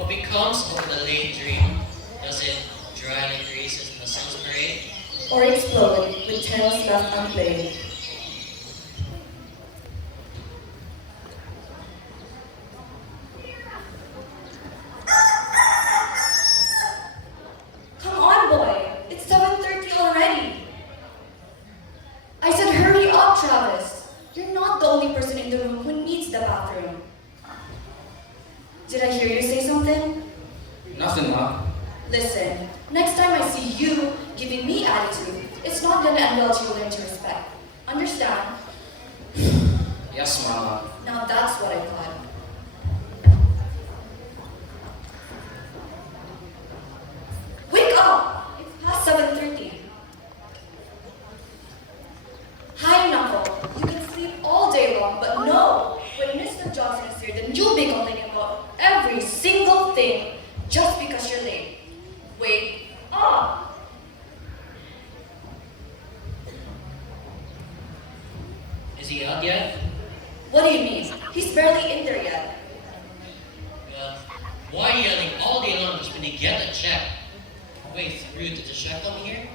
What becomes of the late dream? Does it dry like races in the sun's parade? Or explode with tales left unplayed. Come on, boy. It's 7:30 already. I said hurry up, Travis. You're not the only person in the room who needs the bathroom. Did I hear you say something? Nothing, Ma. Listen, next time I see you giving me attitude, it's not gonna end well till you learn to respect. Understand? Yes, Mama. Now that's what I thought. Wake up! It's past 7:30. Hi, Knuckle. You can sleep all day long, but no! When Mr. Johnson is here, then you'll be complaining about every single thing just because you're late. Wake up! Is he out yet? What do you mean? He's barely in there yet. Well, why are you yelling all day long just when you get a check? Wait, Rude, did the check come here?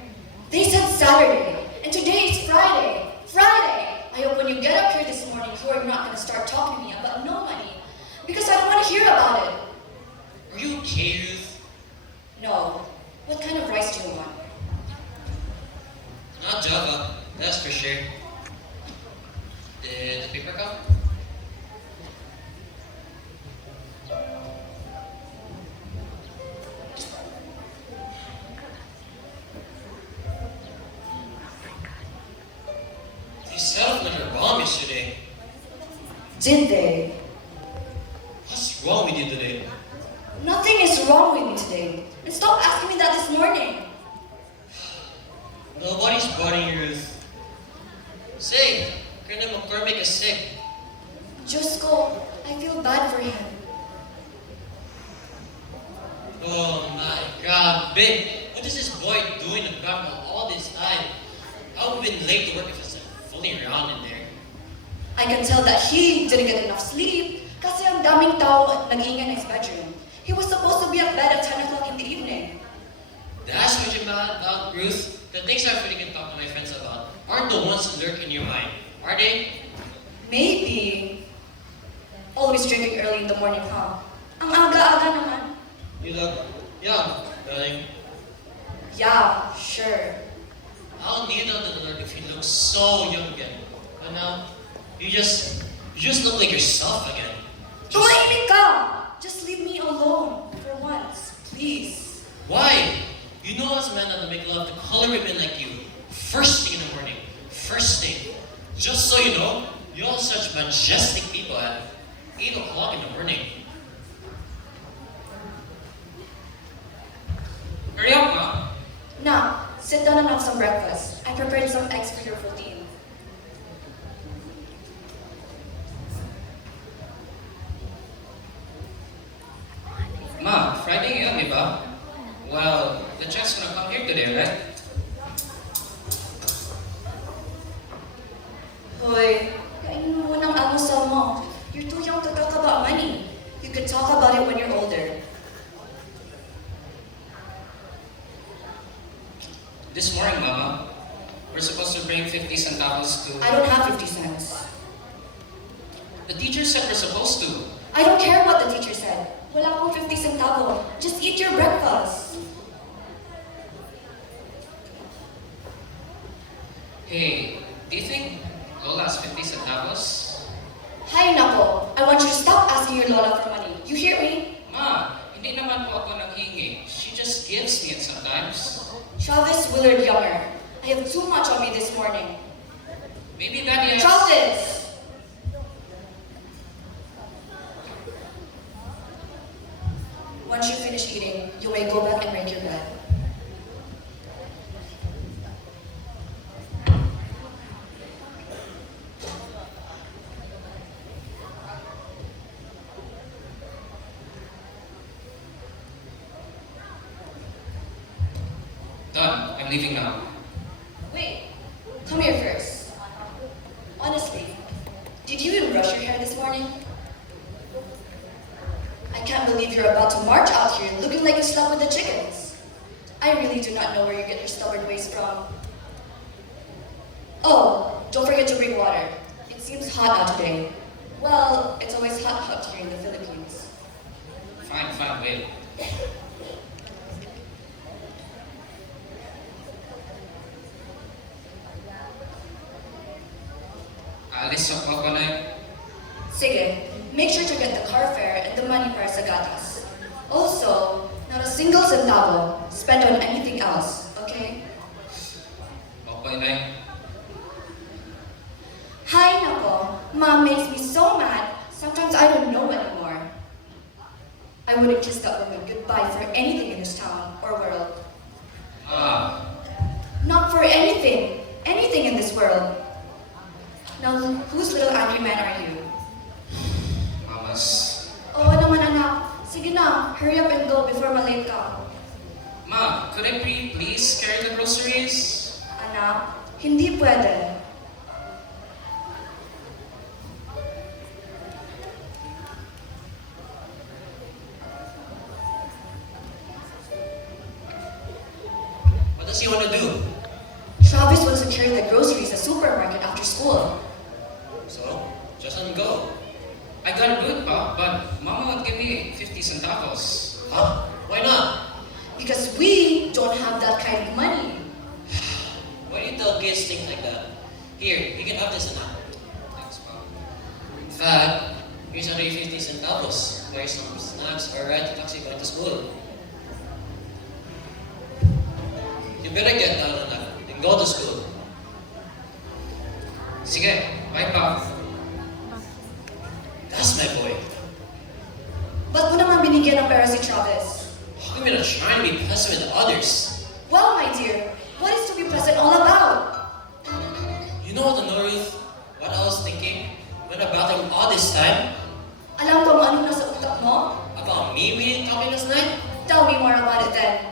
They said Saturday, and today is Friday. Friday! I hope when you get up here this morning, you are not going to start talking to me about no money, because I don't want to hear about it. Are you okay, Ruth? No. What kind of rice do you want? Not Java, that's for sure. Did the paper come? You set up like a bomb yesterday. Did they? What's wrong with you today? Nothing is wrong with me today. And stop asking me that this morning. Nobody's bothering you, Ruth. Say, Colonel McCormick is sick. Just go. I feel bad for him. Oh my God, babe, what is this boy doing in the background all this time? I would have been late to work if it's fooling around in there. I can tell that he didn't get enough sleep kasi ang daming tao nag-iingay in his bedroom. He was supposed to be at bed at 10 o'clock in the evening. That's what you're mad about, Ruth. The things I really can talk to my friends about aren't the ones that lurk in your mind, are they? Maybe. Always drinking early in the morning, huh? Ang aga-aga naman. You look young, darling. Yeah, sure. How need to look if you look so young again? But now, you just look like yourself again. Tumahimik ka! Just leave me alone for once, please. Why? You know us men that make love to color women like you. First thing in the morning. First thing. Just so you know, you're all such majestic people at 8 o'clock in the morning. Hurry up, Ma. Now, sit down and have some breakfast. I prepared some eggs for your protein. Ma, Friday ngayon, di ba? Well, the check's gonna come here today, right? Hoy, kainin mo muna ang almusal mo. You're too young to talk about money. You could talk about it when you're older. This morning, Mama, we're supposed to bring 50 centavos to... I don't have 50 cents. The teacher said we're supposed to. I don't care what the teacher said. Wala akong 50 centavo. Just eat your breakfast. Hey, do you think Lola has 50 centavos? Hi, Nako. I want you to stop asking your Lola for money. You hear me? Ma, hindi naman po ako naghingi. She just gives me it sometimes. Travis Willard Younger. I have too much on me this morning. Maybe Daddy has... Travis! Once you finish eating, you may go back and make your bed. Done. I'm leaving now. Wait, come here first. Honestly, did you even brush your hair this morning? I can't believe you're about to march out here looking like you slept with the chickens. I really do not know where you get your stubborn ways from. Oh, don't forget to bring water. It seems hot out today. Well, it's always hot here in the Philippines. Fine, wait. Alis ako na. Sige, make sure to get the car fare and the money para sa gatas. Also, not a single centavo spent on anything else, okay? Okay na. Hi, nako. Mom makes me so mad, sometimes I don't know anymore. I wouldn't kiss that woman goodbye for anything in this town or world. Not for anything in this world. Now, whose little angry man are you? Mamas. Oo naman anak. Sige na, hurry up and go before malate ka. Ma, could I please carry the groceries? Anak, hindi pwede. What does he want to do? Travis wants to carry the groceries at supermarket after school. So, just let him go. I got a good pa, but Mama would give me 50 centavos. Huh? Why not? Because we don't have that kind of money. Why do you tell kids things like that? Here, you can have this now. Thanks, Pa. In fact, here's another 50 centavos. Buy some snacks or ride the taxi going to school. You better get down on that and go to school. Sige, bye pa. That's my boy. Ba't mo naman binigyan ng pera si Travis? How come you're not trying to be pleasant with others? Well, my dear, what is to be present all about? You know what, Ruth? What I was thinking? When about him all this time? Alam ko kung anong nasa utak mo? About me reading talking last night? Tell me more about it then.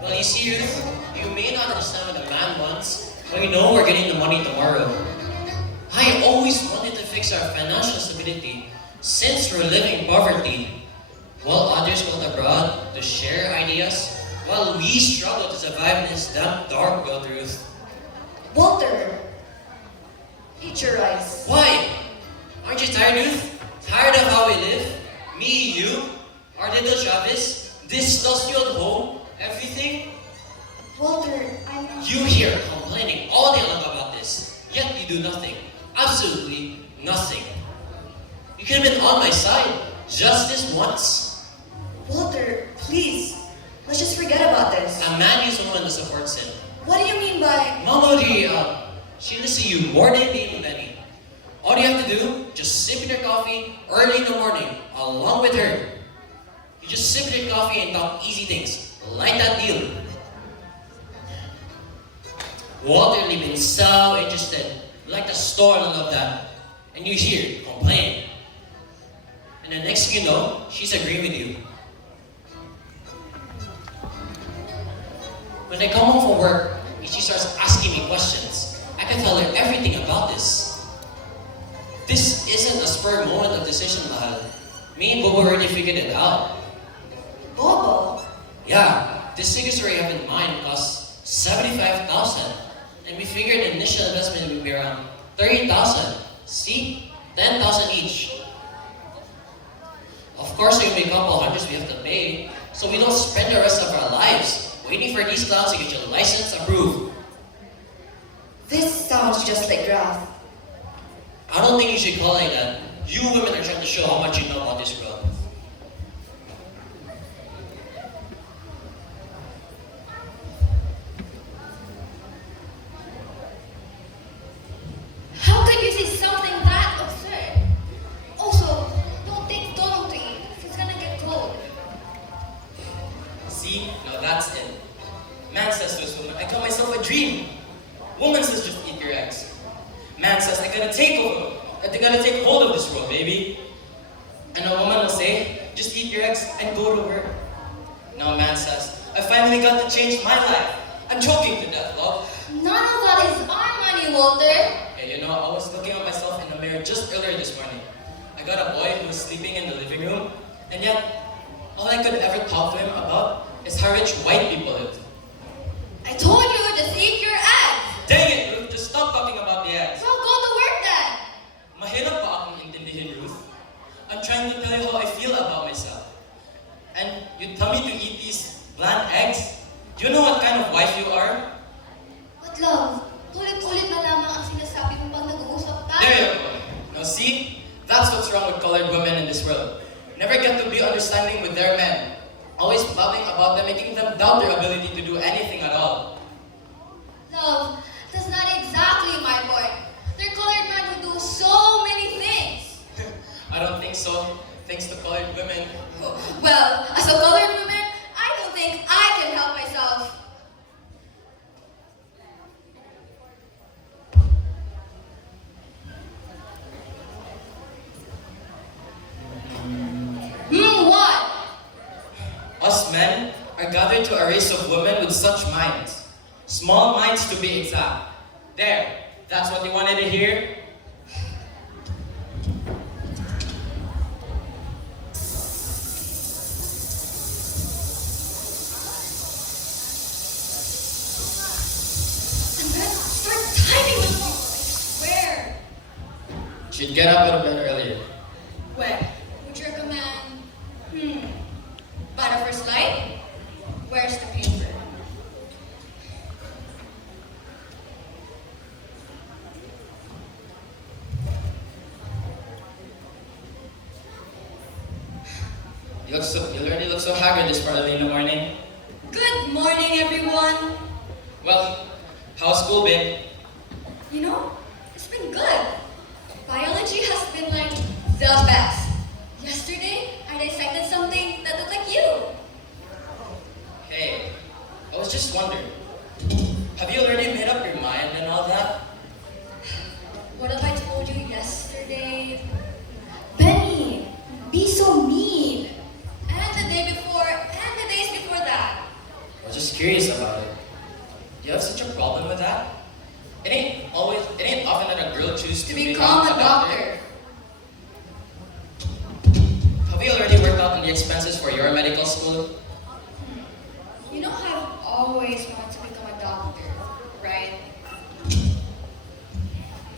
Well, you see, Ruth, you may not understand what a man wants, but you know we're getting the money tomorrow. I always wanted to fix our financial stability since we're living in poverty, while others went abroad to share ideas, while we struggle to survive in this damn dark world, Ruth. Walter, eat your rice. Why? Aren't you tired, Ruth? Tired of how we live? Me, you, our little Travis, this lost you at home, everything? Walter, I'm... You here complaining all day long about this, yet you do nothing. Absolutely nothing. You could have been on my side just this once. Walter, please. Let's just forget about this. A man needs someone that supports him. What do you mean by... Mama, she listens to you more than even Benny. All you have to do, just sip your coffee early in the morning, along with her. You just sip your coffee and talk easy things, like that deal. Walter been so interested, like the store and all of that. And you here, complain. And the next thing you know, she's agreeing with you. When I come home from work, and she starts asking me questions, I can tell her everything about this. This isn't a spur moment of decision, Mahal. Me and Bobo already figured it out. Bobo? Yeah, this figure we have in mind costs 75,000. And we figured the initial investment would be around 30,000. See? 10,000 each. Of course, there will be a couple hundreds we have to pay, so we don't spend the rest of our lives waiting for these clowns to get your license approved. This sounds just like Graf. I don't think you should call it that. You women are trying to show how much you know about this world. How could you say something that absurd? Also, don't take Donald to eat. He's gonna get cold. See, now that's it. Man says to his woman, I got myself a dream. Woman says, just eat your eggs. Man says, I gotta take hold of this world, baby. And a woman will say, just eat your eggs and go to work. Now a man says, I finally got to change my life. I'm choking to death, love. None of that is our money, Walter. Hey, you know, I was looking at myself in the mirror just earlier this morning. I I got a boy who was sleeping in the living room, and yet all I could ever talk to him about is how rich white people live. I told you to seek your eggs. Dang it, Ruth, just stop talking about the eggs. Well, go to work then. Mahirap ba akong intindihin, Ruth? I'm trying to tell you how I feel about myself. And you tell me to eat these bland eggs? Do you know what kind of wife you are? But love, ulit-ulit na lamang ang sinasabi mo pag nag-uusap tayo. There you go. Now see, that's what's wrong with colored women in this world. Never get to be understanding with their men. Always blabbing about them, making them doubt their ability to do anything at all. Love, that's not exactly my point. They're colored men who do so many things. I don't think so. Thanks to colored women. Well, as a colored woman, I don't think I can help myself. What? Us men are gathered to a race of women with such minds. Small minds to be exact. There, that's what you wanted to hear? I'm gonna start typing with you, I swear. Should get up a little bit earlier. When? Would you recommend? By the first light? Where's the paper? You already look so haggard this early in the morning. Good morning, everyone. Well, how's school been? You know, it's been good. Biology has been like the best. Yesterday, I dissected something that looked like you. Hey, I was just wondering. Have you already made up your mind and all that? What have I told you yesterday? Benny, be so mean. And the day before, and the days before that. I was just curious about it. Do you have such a problem with that? It ain't often that a girl chooses To become a doctor. Have you already worked out on the expenses for your medical school? You know I've always wanted to become a doctor, right?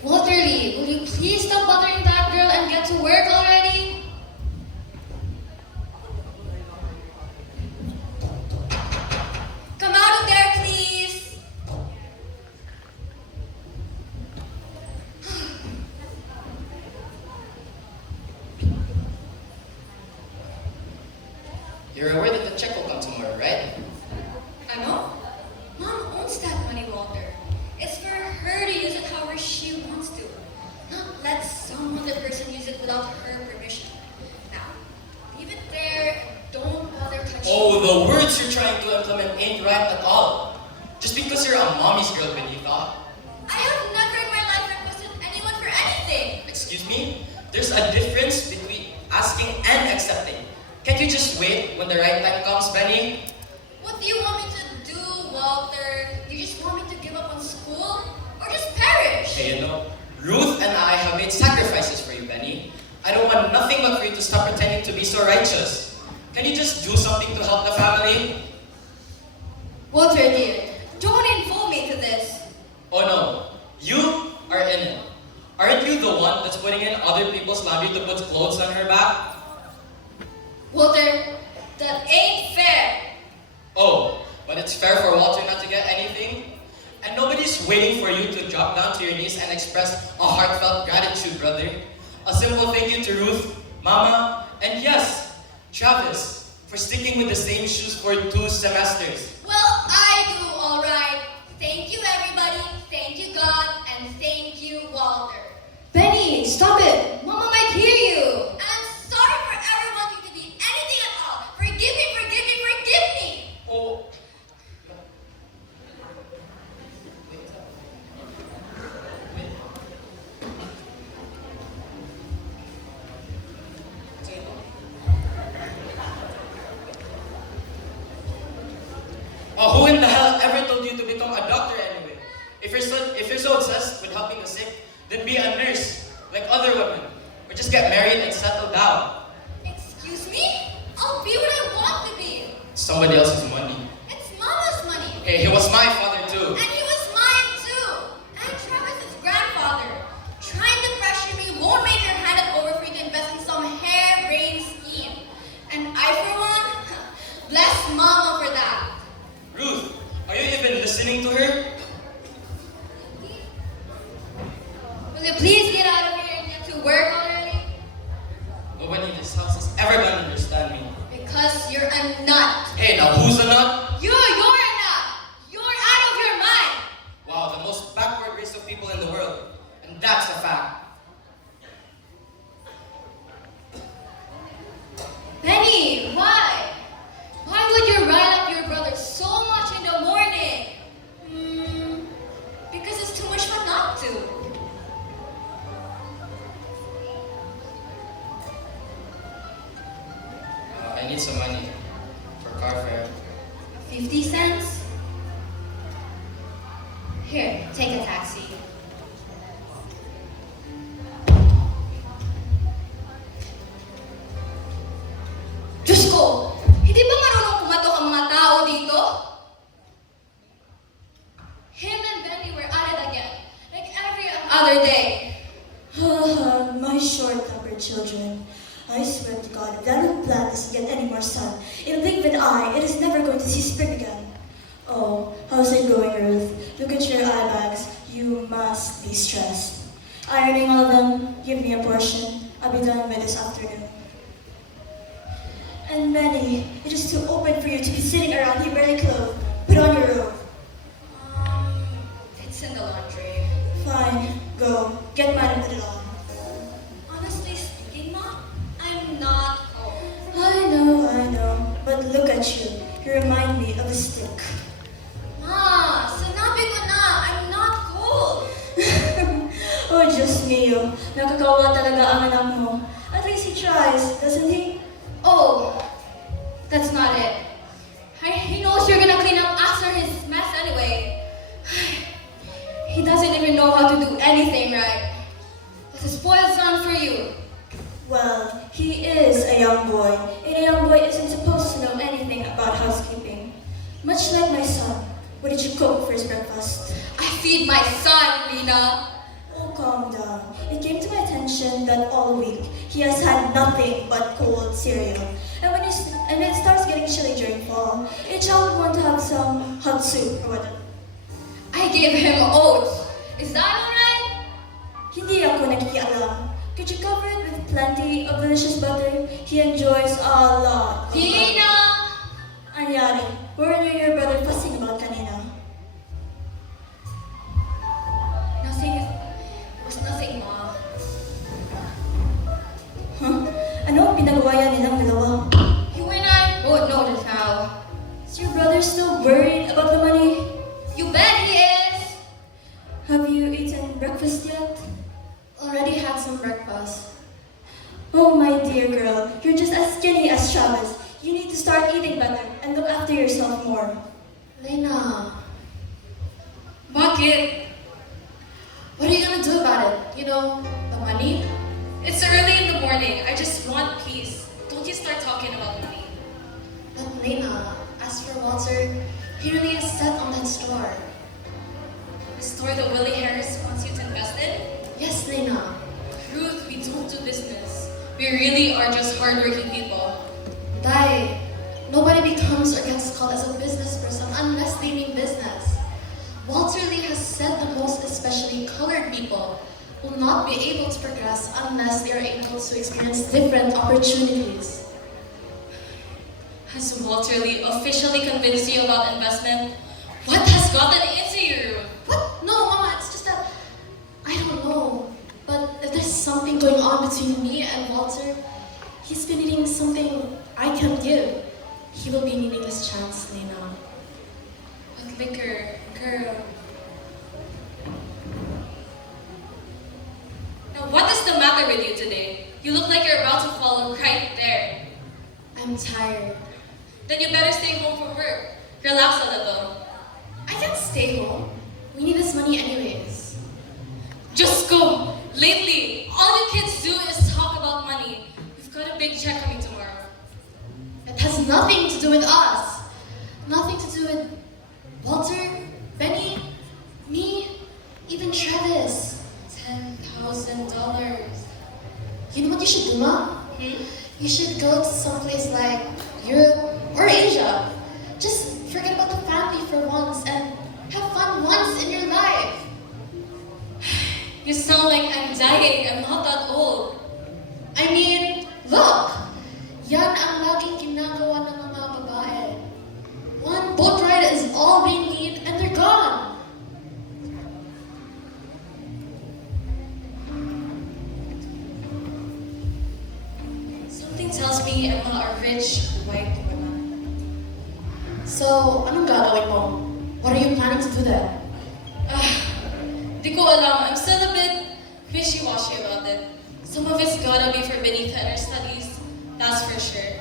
Walter Lee, will you please stop bothering that girl and get to work already? Come out of there, please! You're aware that the check will come tomorrow, right? I know. Mom owns that money, Walter. It's for her to use it however she wants to. Not let some other person use it without her permission. Now, leave it there and don't bother touching it. Oh, the words you're trying to implement ain't right at all. Just because you're a mommy's girl, Benita. I have never in my life requested anyone for anything. Excuse me? There's a difference between asking and accepting. Can't you just wait when the right time comes, Benny? What do you want me to do, Walter? You just want me to give up on school? Or just perish? Hey, you know, Ruth and I have made sacrifices for you, Benny. I don't want nothing but for you to stop pretending to be so righteous. Can you just do something to help the family? Walter, dear, don't involve me to this. Oh no, you are in it. Aren't you the one that's putting in other people's laundry to put clothes on her back? Walter, that ain't fair. Oh, but it's fair for Walter not to get anything? And nobody's waiting for you to drop down to your knees and express a heartfelt gratitude, brother. A simple thank you to Ruth, Mama, and yes, Travis, for sticking with the same shoes for 2 semesters. Well, I do all right. Thank you, everybody. Thank you, God. And thank you, Walter. Benny, stop it. Mama might hear you. And I'm sorry for ever wanting to be anything at all. Forgive me, forgive me, forgive me. Oh. Who in the hell ever told you to be somebody else's money. It's Mama's money. Okay, he was my father too. And he was mine too. And Travis's grandfather. Trying to pressure me won't make her hand it over for you to invest in some hair-brained scheme. And I, for one, bless Mama for that. Ruth, are you even listening to her? Will you please get out of here and get to work already? Nobody in this house is ever gonna understand me. Because you're a nut. Hey, now who's the nut? You're a nut. You're out of your mind. Wow, the most backward race of people in the world. And that's a fact. Penny, why? Why would you rile up your brother so much in the morning? Because it's too much fun not to. I need some money for car fare. 50 cents? Here, take a taxi. Diyos ko! Hindi ba marunong kumatok ang mga tao dito? Him and Benny were at it again, like every other day. My short-tempered children. I swear to God, if that little plant doesn't get any more sun, in a blink of an eye, it is never going to see spring again. Oh, how's it going, Ruth? Look at your eye bags. You must be stressed. Ironing all of them, give me a portion. I'll be done by this afternoon. And Benny, it is too open for you to be sitting around here barely clothed. Put on your robe. It's in the laundry. Fine, go. Get mad and put it on. Honestly speaking, Ma, I'm not cold. I know. But look at you. You remind me of a stick. Ma, sinabi ko na, I'm not cold. Oh, just mio. Nakakawa talaga ang anak mo. At least he tries, doesn't he? Oh, that's not it. He knows you're gonna clean up after his mess anyway. He doesn't even know how to do anything right. That's a spoiled son for you. Well, he is a young boy, and a young boy isn't supposed to know anything about housekeeping. Much like my son. What did you cook for his breakfast? I feed my son, Lena. Oh, calm down. It came to my attention that all week he has had nothing but cold cereal. And when it starts getting chilly during fall, a child would want to have some hot soup or whatever. I gave him oats. Is that alright? Hindi ako nakikialam. Could you cover it with plenty of delicious butter? He enjoys a lot. Lena! Anyari, weren't you and your brother fussing about kanina? Nothing. It was nothing, Ma. Huh? Ano pinagawayan nilang dalawa? You and I won't notice now. Is your brother still worried about the money? You bet he is! Have you eaten breakfast yet? Already had some breakfast. Oh, my dear girl, you're just as skinny as Travis. You need to start eating better and look after yourself more. Lena, Bakit? what are you gonna do about it? You know, the money? It's early in the morning. I just want peace. Don't you start talking about money. But Lena, as for Walter, he really is set on that store. The store that Willie Harris wants you to invest in? Yes, Lena. Ruth, we don't do business. We really are just hardworking people. Dai, nobody becomes or gets called as a business person unless they mean business. Walter Lee has said that most especially colored people will not be able to progress unless they are able to experience different opportunities. Has Walter Lee officially convinced you about investment? What has gotten into you? What? No, Mama, it's just that I don't know. But if there's something going on between me and Walter, he's been needing something I can't give. He will be needing his chance, Lena. What liquor, girl? Now, what is the matter with you today? You look like you're about to fall right there. I'm tired. Then you better stay home from work. Relax a little. I can't stay home. We need this money anyways. Just go. Lately, all you kids do is talk about money. We've got a big check coming tomorrow. It has nothing to do with us. Nothing to do with Walter, Benny, me, even Travis. $10,000. You know what you should do, Ma? You should go to someplace like Europe or Asia. Just forget about the family for once and have fun once in your life. You sound like I'm dying. I'm not that old. I mean, look! Yan ang laging ginagawa ng mga babae. One boat ride is all they need and they're gone. Something tells me I'm not a rich white woman. So, anong gagawin mo? What are you planning to do then? Di ko alam. I'm still a bit wishy-washy about it. Some of it's gotta be for Benita and her studies, that's for sure.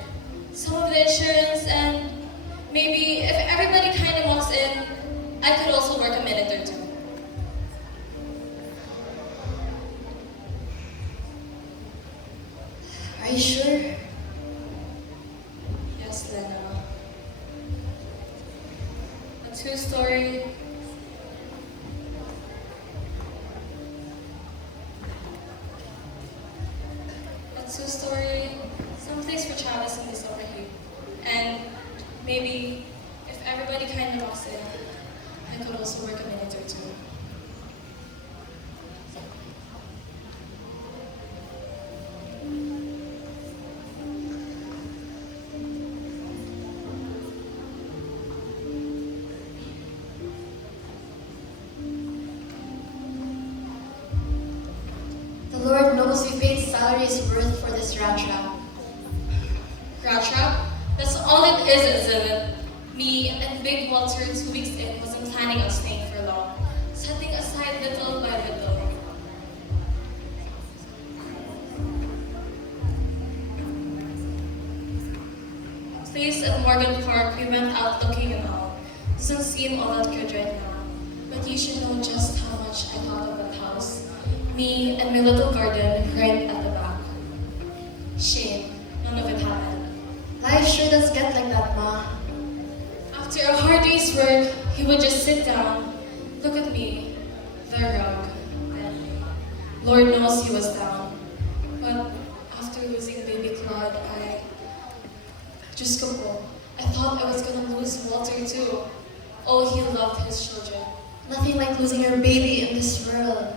Some of the insurance, and maybe if everybody kind of walks in, I could also work a minute or two. Are you sure? Yes, Lena. A two-story. Some place for Travis in this over here. And maybe if everybody kind of walks in, I could also work a minute or two. The Lord knows we paid salaries worth for this rat trap. Rat trap? That's all it is, isn't it? Me and Big Walter 2 weeks in wasn't planning on staying for long, setting aside little by little. A place at Morgan Park, we went out looking and all. Doesn't seem all that good right now, but you should know just how much I thought of that house. Me and my little garden right at the back. Shame, none of it happened. Life sure does get like that, Ma. After a hard day's work, he would just sit down, look at me, the rug, and Lord knows he was down. But after losing baby Claude, I thought I was gonna lose Walter too. Oh, he loved his children. Nothing like losing your baby in this world.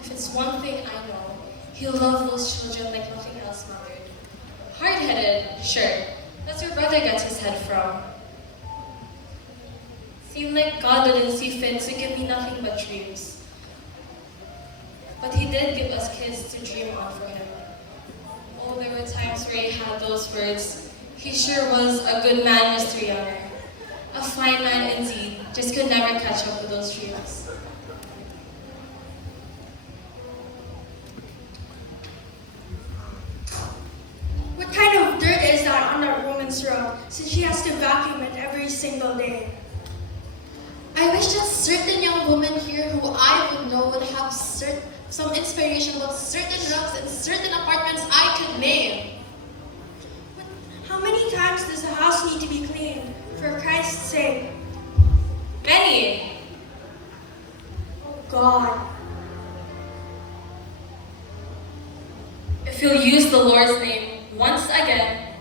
If it's one thing I know, he'll love those children like nothing else mattered. Hard-headed, sure. That's where brother gets his head from. Seemed like God didn't see fit to give me nothing but dreams. But he did give us kids to dream on for him. Oh, there were times where he had those words. He sure was a good man, Mr. Younger. A fine man indeed, just could never catch up with those dreams. What kind of dirt is that on that woman's rug, since she has to vacuum it every single day? I wish that certain young woman here who I would know would have some inspiration about certain rugs and certain apartments I could name. How many times does the house need to be cleaned? For Christ's sake. Benny! Oh God. If you'll use the Lord's name once again,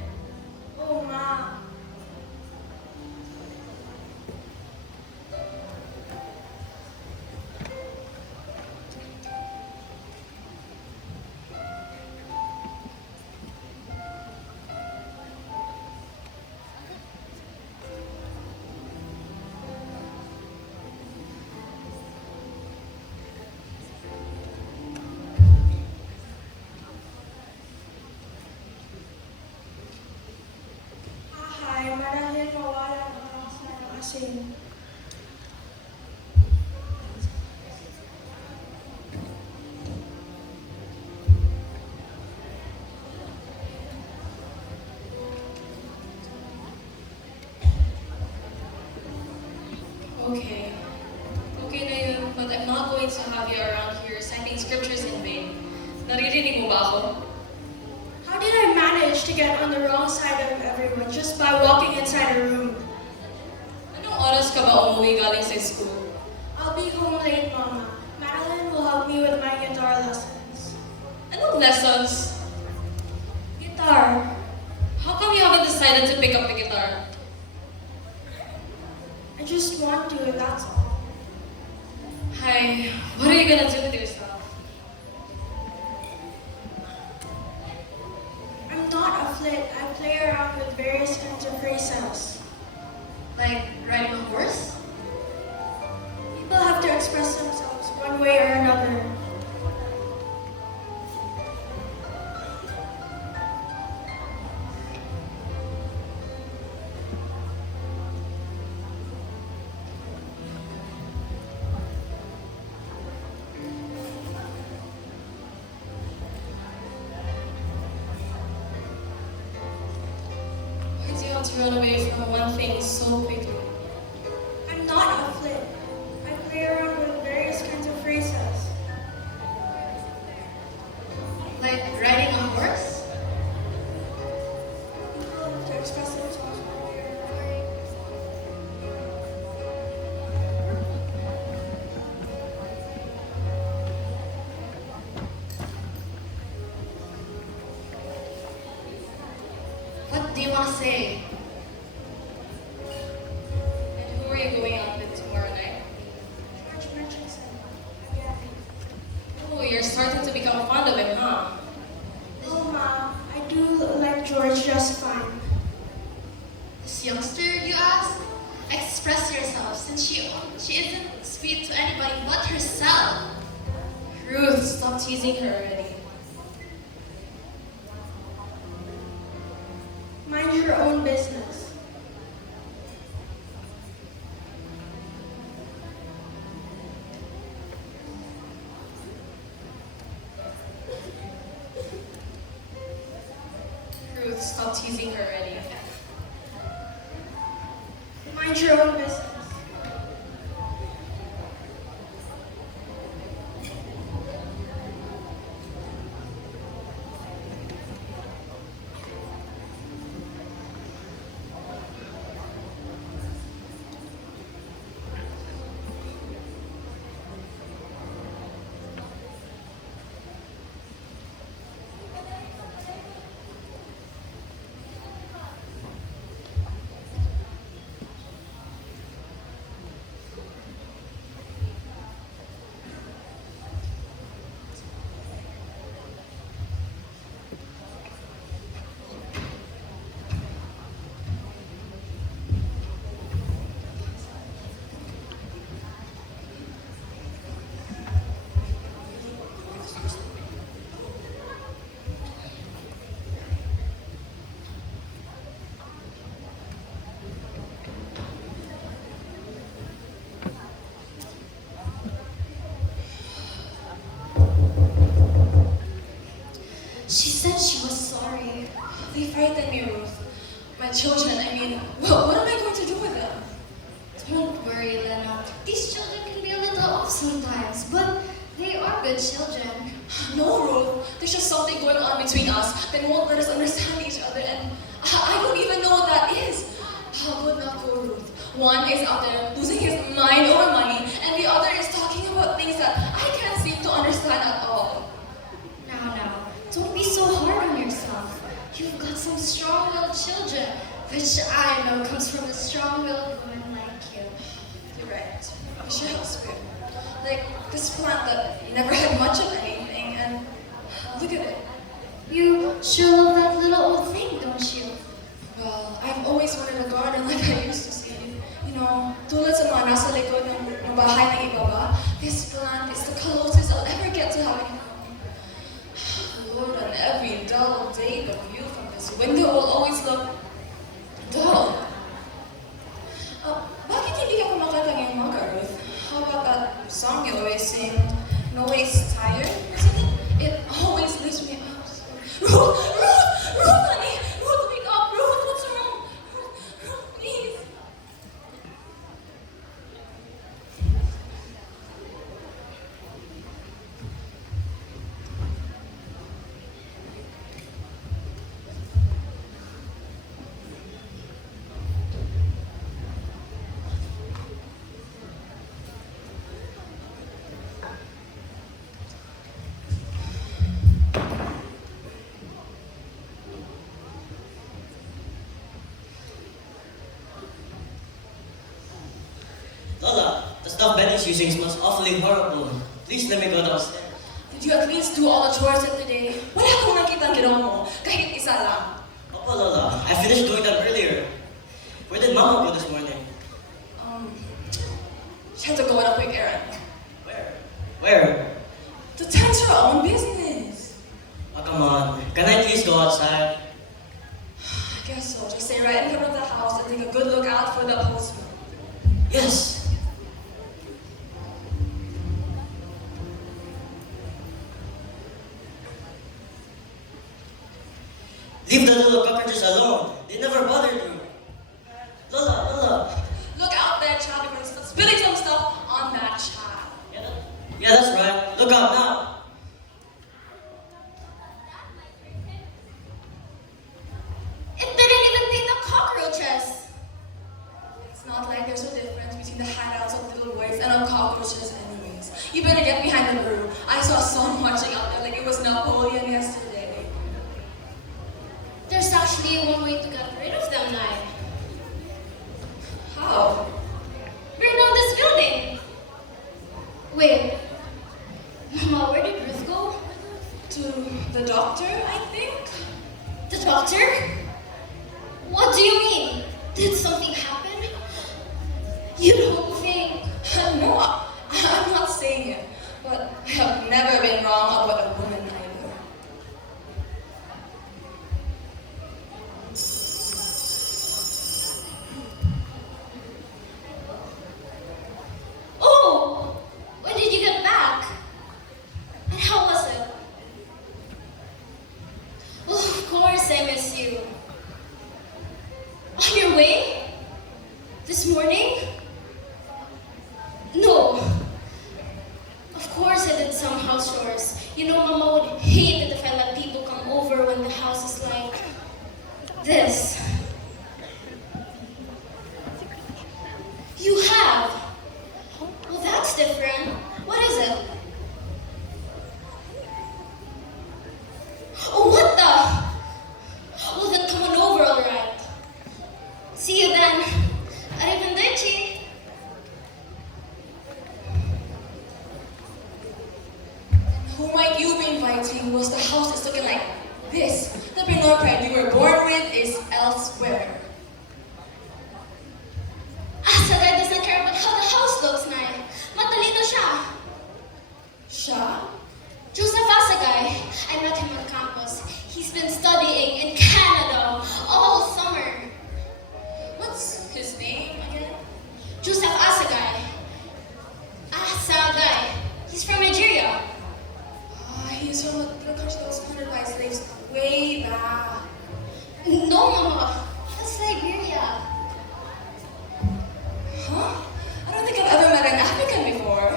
Oh Ma. Ahay, marahil mawala ang oras na ng asin. okay. Okay na yun, but I'm not going to have you around here reciting scriptures in vain. Naririnig mo ba ako? How did I manage managed to get on the wrong side of everyone just by walking inside a room. Anong oras ka ba umuwi galing sa school? I'll be home late, Mama. Madeline will help me with my guitar lessons. Anong lessons? Guitar. How come you haven't decided to pick up the guitar? I just want to, that's all. Hi, what are you gonna do with yourself? I'm not a flit. I play around with various kinds of phrases. Like riding a horse? People have to express themselves one way or another. Why do you have to run away from one thing so quickly? I'm not a flit. I play around with various kinds of phrases. Like riding a horse? People have to express themselves one way or another. What do you want to say? And who are you going out with tomorrow night? George Murchison. Again. Oh, you're starting to become fond of him, huh? Oh, Ma, I do like George just fine. This youngster, you ask? Express yourself, since she isn't sweet to anybody but herself. Ruth, stop teasing her already. Mind your own business. Ruth, stop teasing her already. Mind your own business. She said she was sorry. They frightened me, Ruth. My children, I mean, what am I going to do with them? Don't worry, Lena. These children can be a little off sometimes, but they are good children. No, Ruth. There's just something going on between us that won't let us understand each other, and I don't even know what that is. How would not go, Ruth? One is out there losing his mind over money, and the other is talking about things that I can't seem to understand at all. Now, don't be so hard on yourself. You've got some strong-willed children, which I know comes from a strong-willed woman like you. You're right. We should help Spirit. Like this plant that never had much of anything, and look at it. You sure love that little old thing, don't you? Well, I've always wanted a garden like I used to see. You know, tulad sa mga nasa likod ng bahay ng iba ba, this plant is the closest I'll ever get to having a home. Lord, on every dull day, the view from this window will always look dull. Bakit hindi ka kumakanta ngayong umaga, Ruth? How about that song you always sing, No Ways Tired? Isn't it? It always lifts me up. Ruth! Ruth! Ruth, honey! Ruth, wake up! Ruth, what's wrong? Ruth, please! The stuff Benny's using smells awfully horrible. Please let me go downstairs. Did you at least do all the chores of the day? Wala akong nakita ginawa mo, kahit isa lang. Opo, Lola. I finished doing them earlier. Where did Mama go this morning? She had to go on a quick errand. Where? To tend to her own business. Oh, come on. Can I please go outside? I guess so. Just stay right in front of the house and take a good look out for the postman. Yes. Leave the little cockroaches alone. They never bothered you. Lola. Look out there, child, because spilling some stuff on that child. Yeah, that's right. Look out now. It didn't even take the cockroaches. It's not like there's a difference between the hideouts of little boys and of cockroaches anyways. You better get behind the room. I saw someone marching out there like it was Napoleon yesterday. There's actually one way to get rid of them, Nai. How? Burn down this building. Wait. Mama, where did Ruth go? To the doctor, I think? The doctor? What do you mean? Did something happen? You don't think... No, I'm not saying it. But I have never been wrong about a woman either. Oh! When did you get back? And how was it? Well, of course I miss you. On your way? This morning? No. Of course I did some house chores. You know, Mama would hate it if I let people come over when the house is like this. You have? Well, that's different. What is it? Oh, what the? Well, then come on over, all right. See you then. Arrivederci. Who might you be inviting was the house is looking like this? The Pinoy pride you were born with is elsewhere. Asagay doesn't care about how the house looks, Nay. Matalino siya. Siya? Joseph Asagay. I met him on campus. He's been studying in Canada all summer. What's his name again? Joseph Asagay. Asagay. He's from Nigeria. He's from the country that was founded by slaves way back. No, Mama. That's Liberia. Huh? I don't think I've ever met an African before.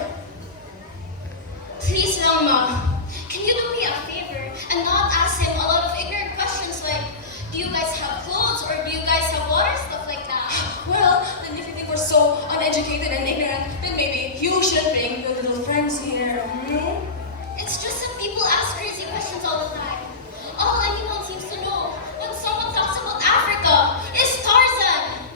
Please, Rama, can you do me a favor and not ask him a lot of ignorant questions like, do you guys have clothes or do you guys have water, stuff like that? Well, then if you think we're so uneducated and ignorant, then maybe you should bring your little friends here. Hmm? It's just that people ask crazy questions all the time. All anyone seems to know when someone talks about Africa is Tarzan.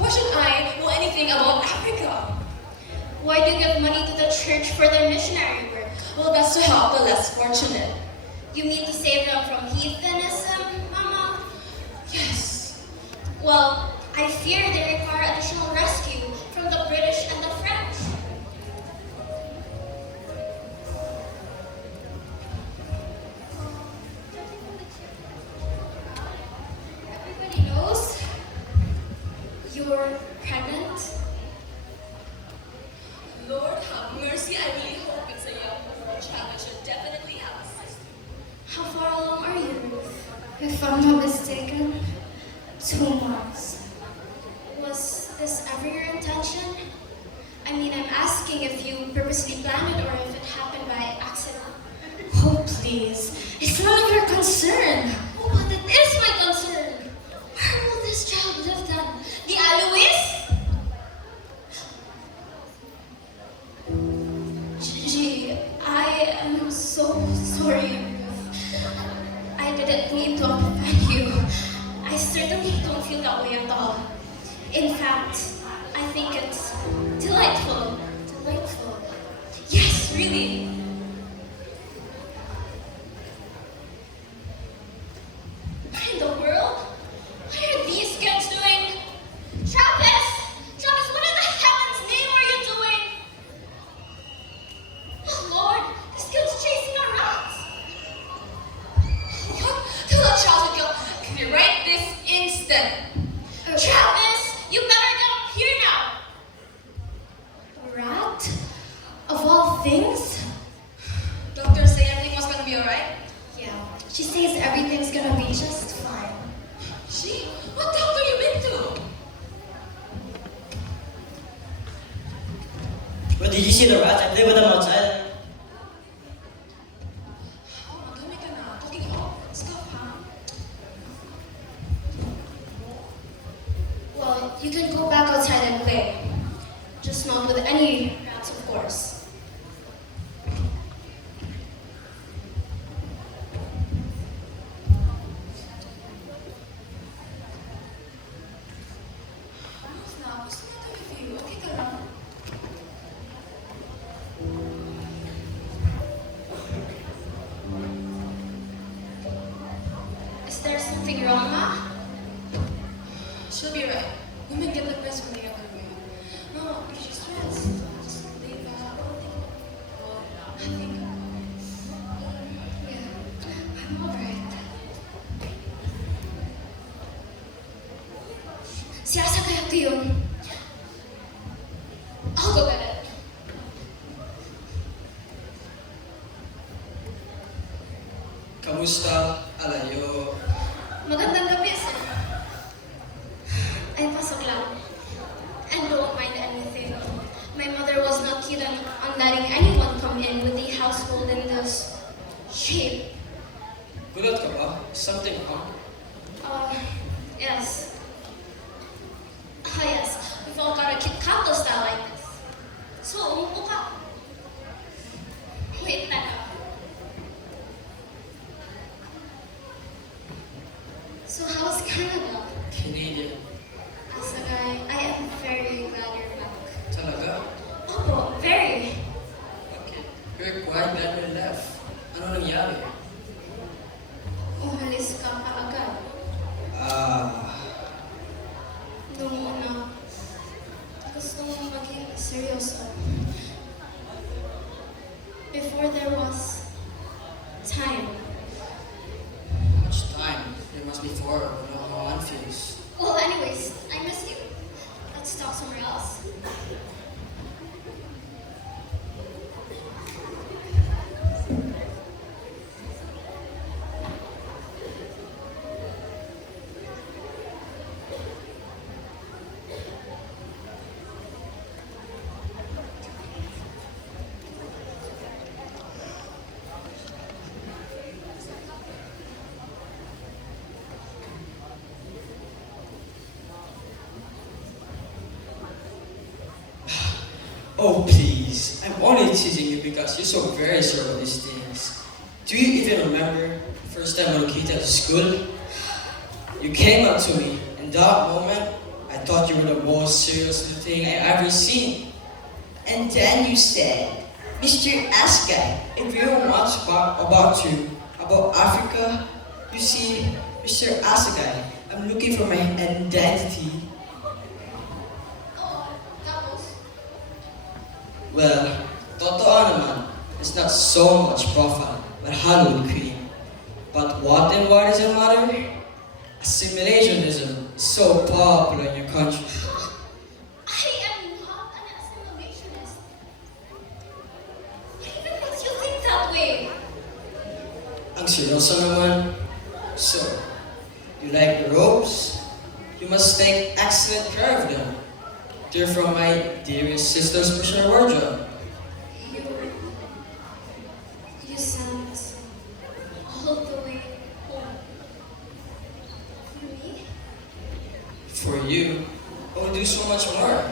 Why should I know anything about Africa? Why do you give money to the church for their missionary work? Well, that's to help the less fortunate. You mean to save them from heathenism, Mama? Yes. Well, I fear they require additional rescue from the British and the French. Everybody knows you're pregnant. Lord have mercy, I really hope it's a young girl child. I should definitely have a sister. How far along are you, Ruth? If I'm not mistaken, 2 months. Was this ever your intention? I mean, I'm asking if you purposely planned it or if it happened by accident. Oh, please. It's none of your concern. Oh, but it is my concern. Where will this child live then? The Alois? Gigi, I am so sorry, Ruth. I didn't mean to offend you. I certainly don't feel that way at all. In fact, I think it's delightful. Delightful. Yes, really. What in the world? What are these kids doing? Travis! Travis, what in the heaven's name are you doing? Oh Lord, this kid's chasing a rat. What? Tell that child to go. Can you right this instant? Travis, you better get up here now. Rat? Of all things? Doctors say everything was gonna be alright. Yeah, she says everything's gonna be just fine. She? What doctor you been to? But did you see the rats? I played with them outside. Oh, madami ka na. Talking about stuff, ha? Well, you can go back outside and play. Just not with any rats, of course. Vamos na. Gusto na to with you. Okay ka lang? Is there something wrong, Ma? She'll be right. Women get depressed when they are women. No, if she's stressed, just leave her. Oh, I think. Yeah, I'm alright. Si Asa kaya ito yun? I'll go get it. Kamusta, Alayo? Magandang gabi, sir. Ay, pasok lang. And don't mind anything. My mother was not keen on letting anyone come in with the household in this shape. Gulat ka ba? Something wrong? Yes. Yes. We've all got a Kit Kato style like this. So, umupo ka. Wait, teka. So, how's Canada? Canadian. Asagay, I am very glad you're back. Talaga? Opo, very. Okay. You're quiet that you left. Ano nangyari? Umalis ka kaagad. Nung una, gusto mong maging seryoso. Before there was time. How much time? There must be 4 when no one feels. Well, anyways, I miss you. Let's talk somewhere else. Oh, please. I'm only teasing you because you're so very sure of these things. Do you even remember the first time we located at school? You came up to me. In that moment, I thought you were the most serious little thing I ever seen. And then you said, Mr. Askai, if you want to talk about you, about Africa, you see, Mr. Askai, I'm looking for my identity. Oh, that was. Well, totoo naman, it's not so much profile, but Hollywood queen. But what and what is it matter? Assimilationism is so popular in your country. I am not an assimilationist. What even makes you think that way? Ang seryoso naman. So, you like the robes? You must take excellent care of them. They're from my dearest sister's special wardrobe. You sent all the way home. For me? For you, I would do so much more.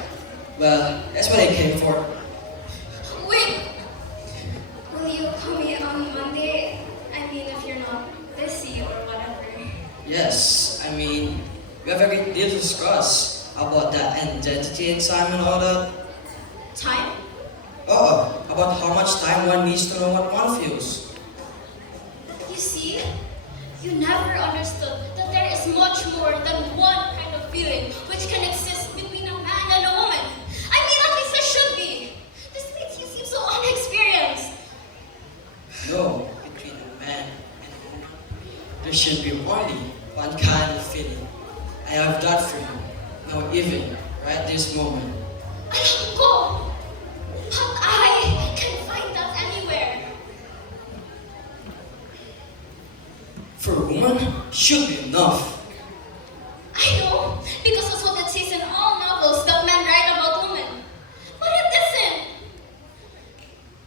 Well, that's what I came for. Wait! Will you call me on Monday? I mean, if you're not busy or whatever. Yes, I mean, we have a great deal to discuss. about that identity and time and all that. Time? About how much time one needs to know what one feels. You see, you never understood that there is much more than one kind of feeling which can exist between a man and a woman. I mean, at least there should be. This makes you seem so unexperienced. No, between a man and a woman, there should be only one kind of feeling. I have that for you. Now even, right this moment. Alam ko, but I can find that anywhere. For a woman, should be enough. I know, because that's what it says in all novels that men write about women. But it isn't.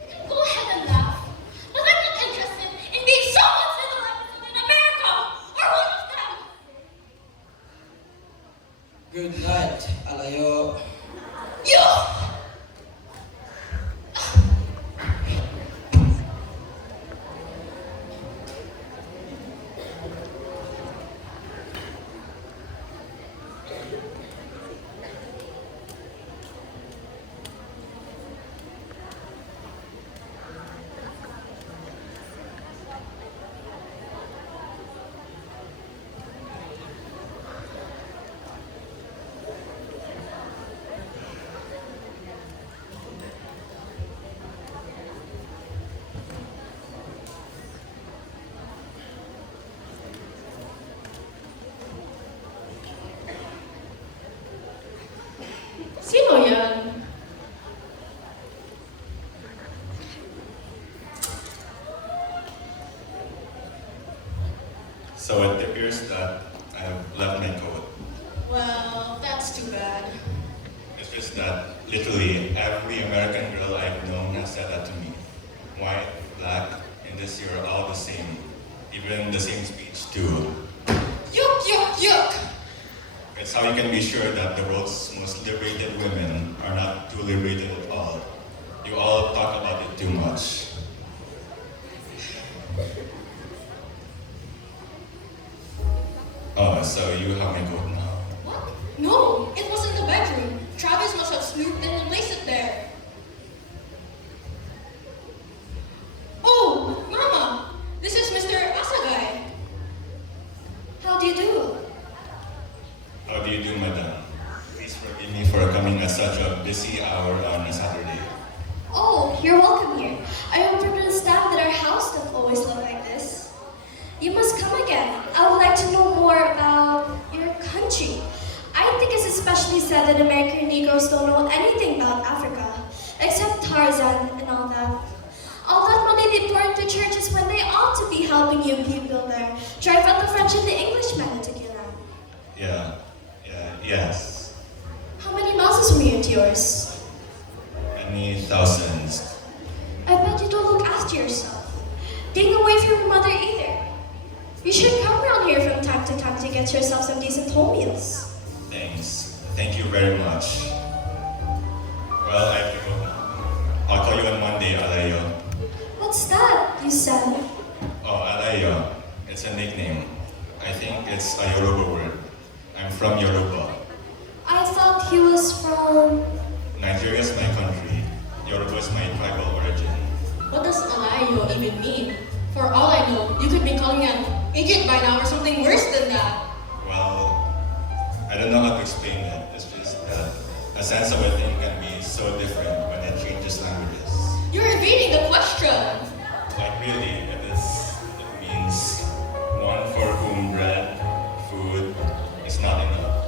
You can go ahead and laugh, but I'm not interested in being someone's little episode in America, or one of them. Good night, Alayo. You! Sino yan? So it appears that I have left my coat. Well, that's too bad. It's just that literally every American girl I've known has said that to me. White, black, and this year are all the same. Even the same speech too. Yuck, yuck, yuck! It's how you can be sure that the world's most liberated women are not too liberated at all. You all talk about it too much. Oh, so you have my coat now. What? No, it was in the bedroom. Travis must have snooped and placed it there. Oh, Mama! This is Mr. Asagay. How do you do? How do you do, madam? Please forgive me for coming at such a busy hour on a Saturday. Oh, you're welcome here. I hope you understand that our house doesn't always look like this. You must come again. I would like to know more about your country. I think it's especially sad that American Negroes don't know anything about Africa, except Tarzan and all that. All that money they pour into churches when they ought to be helping you people there drive out the French and the Englishmen into Guiana. Yes. How many mouses from here to yours? Many thousands. I bet you don't look after yourself. Staying away from your mother either. You should come around here from time to time to get yourself some decent home meals. Thanks. Thank you very much. Well, I have to go now. I'll call you on Monday, Alayo. What's that, you said? Oh, Alayo. It's a nickname. I think it's a Yoruba word. I'm from Yoruba. I thought he was from... Nigeria is my country. Yoruba is my tribal origin. What does Alayo even mean? For all I know, you could be calling me an idiot by now or something worse than that. Well, I don't know how to explain it. It's just that a sense of a thing can be so different when it changes languages. You're evading the question. Like really, it means one for whom bread, food is not enough.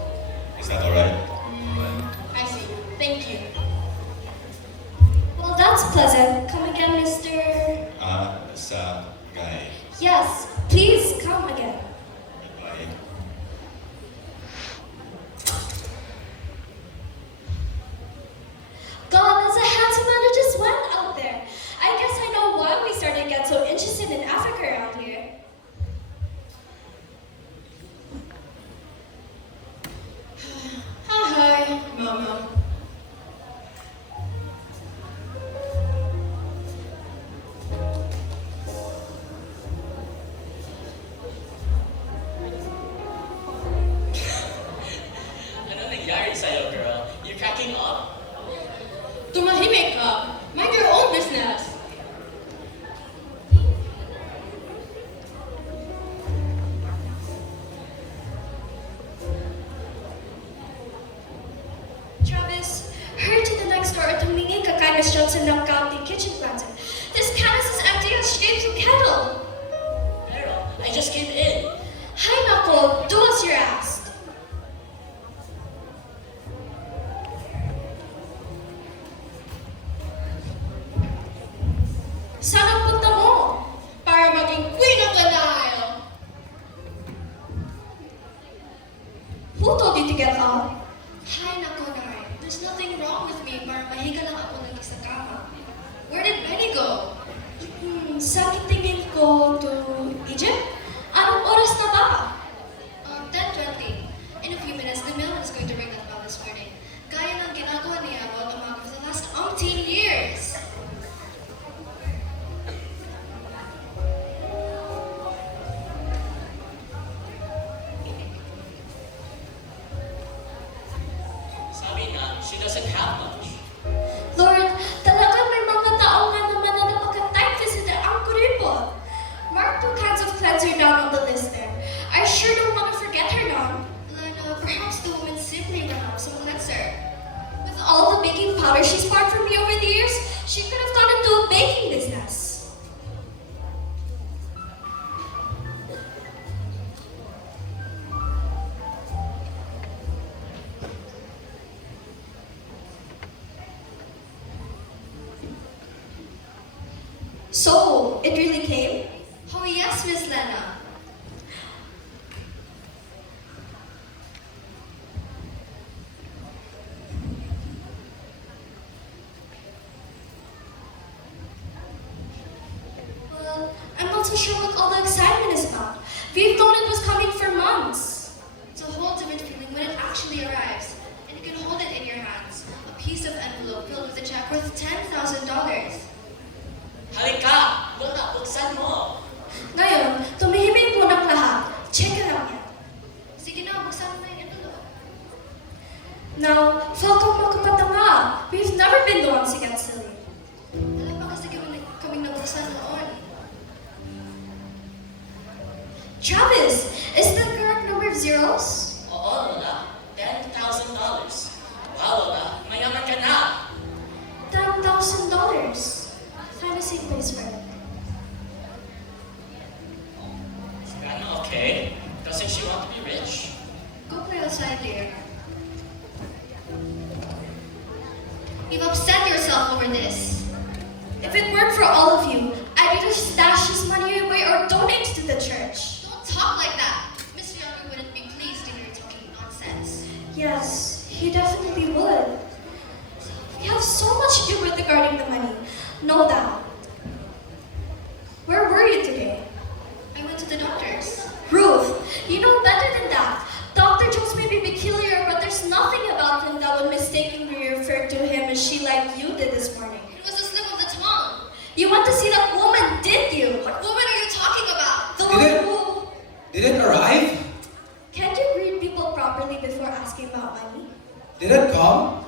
Is that alright? I see. Thank you. Well, that's pleasant. Come again, Mr... Sa guy. Yes, please come again. Goodbye. God, that's a handsome man who just went out there. I guess I know why we started to get so interested in Africa around here. Hi, Mama. to knock out the kitchen planter. This canvas is empty as shapes of kettle. Meryl, I just came in. Hi, Knuckle. Do as you're asked. Saan ang punta mo? Para maging queen of the Nile. Who told you to get up? Hi, Nakonai. There's nothing wrong with me. Para mahiga lang ako ng isa kama. Where did Benny go? Sa tingin ko to Egypt? Anong oras na ba? 10:20. In a few minutes, the mailman is going to ring that bell this morning. Gaya ng ginagawa niya about umaga for the last umpteen years. Sabi nga, she doesn't have much. Lord, talagang may mga tao nga naman na napaka-tight visitor ang kuripot. Mark 2 cans of cleanser down on the list there. I sure don't want to forget her now. Lana, perhaps the woman simply ran out of some cleanser. With all the baking powder she's bought from me over the years, she could have gone into a baking business. So, it really came? Oh yes, Miss Lena. Well, I'm not so sure what all the excitement is about. We've known it was coming for months. It's a whole different feeling when it actually arrives, and you can hold it in your hands. A piece of envelope filled with a check worth $10,000. Halika! Lola, buksan mo! Ngayon, tumihimik muna ang lahat. Check it out yan. Sige na, buksan mo na yung envelope. Now, Falcon Makapatanga, we've never been the ones to get silly. Wala pa kasi kaming nabuksan noon. Travis, is the correct number of zeros? Oo, Lola. $10,000. Wow, Lola. Mayaman ka na. $10,000. Find a safe place for it. Savannah, okay. Doesn't she want to be rich? Go play outside, dear. You've upset yourself over this. If it weren't for all of you, I'd either stash this money away or donate to the church. Don't talk like that. Mr. Younger wouldn't be pleased to hear you talking nonsense. Yes, he definitely would. We have so much to do with regarding the money. No doubt. Where were you today? I went to the doctor's. Ruth, you know better than that. Dr. Jones may be peculiar, but there's nothing about him that would mistakenly refer to him as she like you did this morning. It was a slip of the tongue. You want to see that woman, did you? What woman are you talking about? The Did one it? who... Did it arrive? Can't you greet people properly before asking about money? Did it come?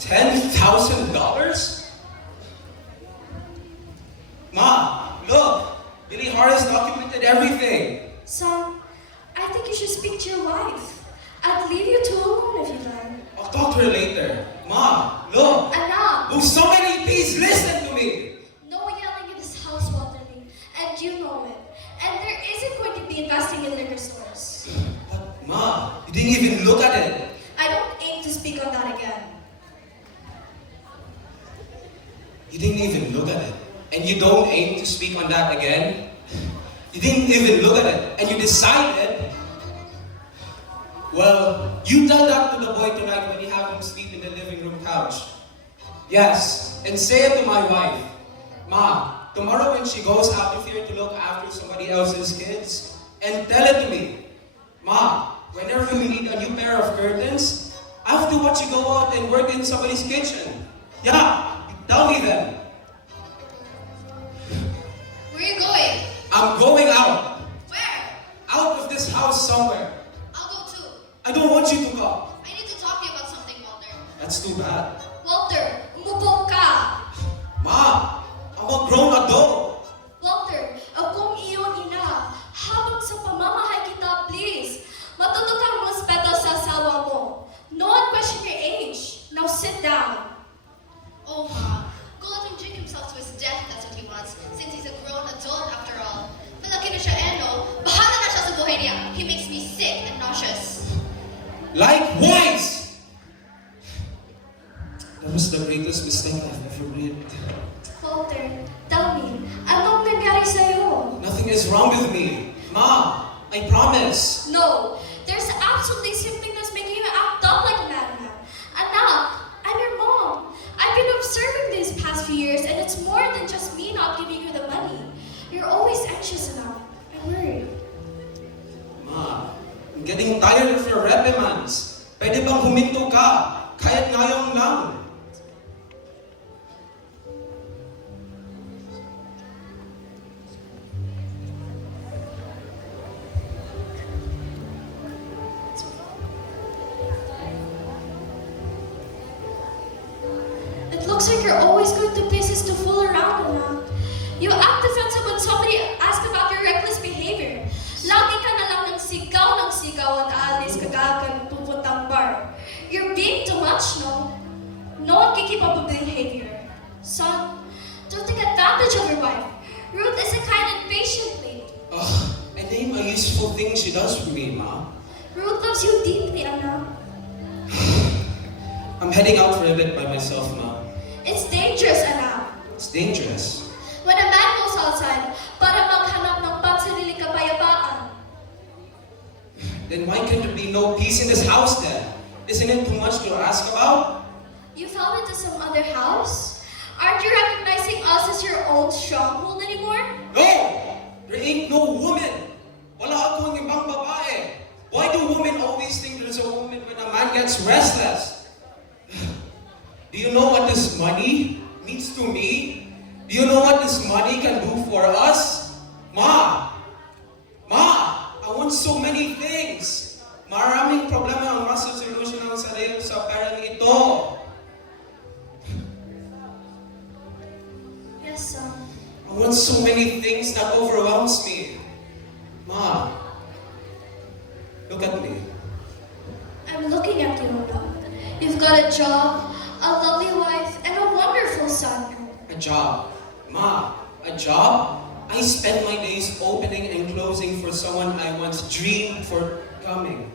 $10,000? Ma, look! Billy Harris documented everything. Son, I think you should speak to your wife. I'd leave you two alone if you'd like. I'll talk to her later. Ma, look! Anak, Oh, somebody please listen to me! no yelling in this house, Walter Lee, and you know it. And there isn't going to be investing in liquor stores. But Ma, you didn't even look at it. I don't aim to speak on that again. You didn't even look at it. And you don't aim to speak on that again? You didn't even look at it. And you decided... Well, you tell that to the boy tonight when you have him sleep in the living room couch. Yes, and say it to my wife. Ma, tomorrow when she goes out of here to look after somebody else's kids, and tell it to me. Ma, whenever we need a new pair of curtains, I have to watch you go out and work in somebody's kitchen. Yeah, you tell me then. Where are you going? I'm going out. Where? Out of this house somewhere. I'll go too. I don't want you to go. I need to talk to you about something, Walter. That's too bad. Walter, umupo ka! Ma, I'm a grown adult. Walter, akong iyong ina, habang sa pamamahay kita, please, matuto kang respeto sa Likewise! That was the greatest mistake I've ever made. Walter, tell me, anong nangyari sa'yo? Nothing is wrong with me. Ma, I promise. No, there's absolutely something that's making you act up like a madman. Anak, I'm your mom. I've been observing these past few years, and it's more than just me not giving you the money. You're always anxious enough. I'm worried. Ma, I'm getting tired of your reprimands. Pwede bang huminto ka? Kahit ngayon lang. It looks like you're always going to places to fool around, Anak. You act defensive when somebody asks about your reckless behavior. Lagi ka na lang ng sigaw at aalis kagagan pupuntang bar. You're being too much, no? No one can keep up with the behavior. Son, don't take advantage of your wife. Ruth is a kind and patient lady. Ugh, I name a useful thing she does for me, Ma. Ruth loves you deeply, Anak. I'm heading out for a bit by myself, Ma. It's dangerous, Anak. It's dangerous. When a man goes outside para maghanap ng pansarili kapayapaan, Then why can there be no peace in this house then? Isn't it too much to ask about? you fell into some other house? Aren't you recognizing us as your old stronghold anymore? No! There ain't no woman! Wala akong ibang babae! Why do women always think there's a woman when a man gets restless? Do you know what this money means to me? Do you know what this money can do for us? Ma! I want so many things! Maraming problema ang masosolution ng sarili sa perang ito. Yes, son. I want so many things that overwhelms me. Ma, look at me. I'm looking at you, Lola. You've got a job, a lovely wife, and a wonderful son. A job. Ma, a job? I spend my days opening and closing for someone I once dreamed for coming.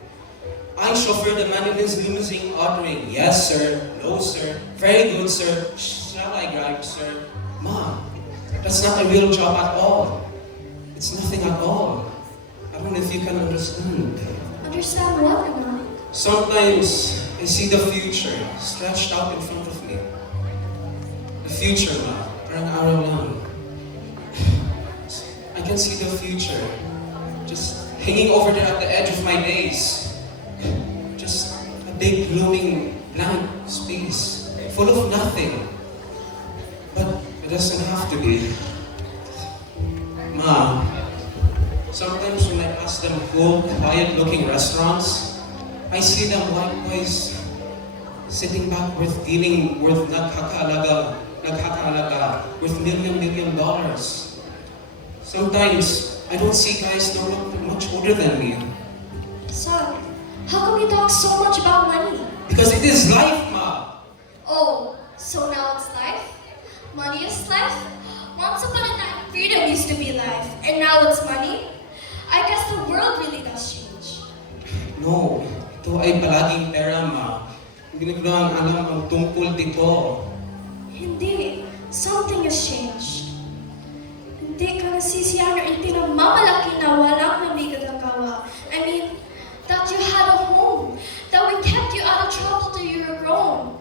I chauffeur the man in his limousine ordering, yes sir, no sir, very good sir, shall I drive sir? Ma, that's not a real job at all. It's nothing at all. I don't know if you can understand. Understand what, Anak? Sometimes I see the future stretched out in front of me. The future, ma, parang araw lang. I can see the future just hanging over there at the edge of my days. Just a big blooming blank space, full of nothing. But it doesn't have to be. Ma, sometimes when I pass them cool, quiet-looking restaurants, I see them likewise sitting back worth dealing worth naghahalaga, worth million dollars. Sometimes I don't see guys that look much older than me. Son, how come you talk so much about money? Because it is life, Ma. Oh, so now it's life? Money is life? Once upon a time, freedom used to be life, and now it's money? I guess the world really does change. No, ito ay palaging pera, Ma. Hindi ko lang alam ang tungkol dito. Hindi, something has changed. Hindi ka nasisiyahan or ipinagmamalaki na walang nabigad ang gawa. I mean, that you had a home, that we kept you out of trouble till you were grown,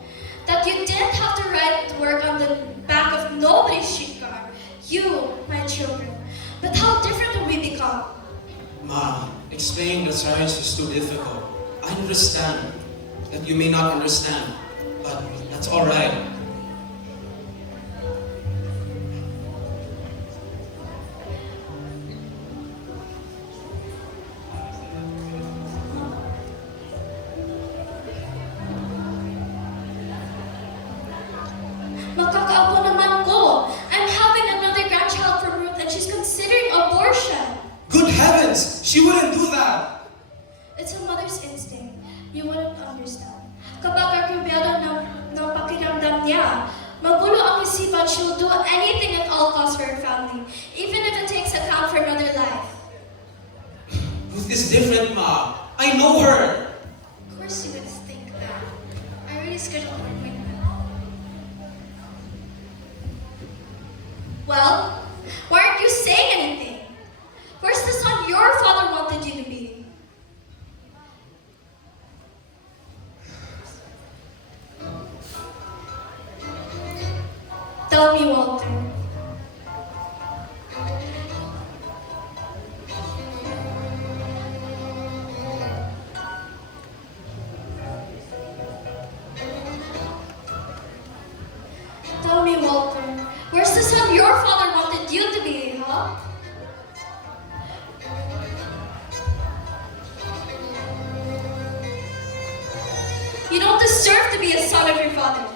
that you didn't have to ride to work on the back of nobody's streetcar. You, my children. But how different have we become? Ma, explaining the science is too difficult. I understand that you may not understand, but that's alright. Makakaapo naman ko. I'm having another grandchild from Ruth and she's considering abortion. Good heavens! She wouldn't do that! It's a mother's instinct. You wouldn't understand. Kapag agrabyado ng pakiramdam niya, magulo ang isipan, she'll do anything at all costs for her family, even if it takes account for another life. Ruth is different, Ma. I know her. course you would think that. I already scheduled an appointment. Well, why aren't you saying anything? Where's the son your father wanted you to be? Tell me, Walter. Tell me, Walter. Where's the son your father wanted you to be, huh? You don't deserve to be a son of your father.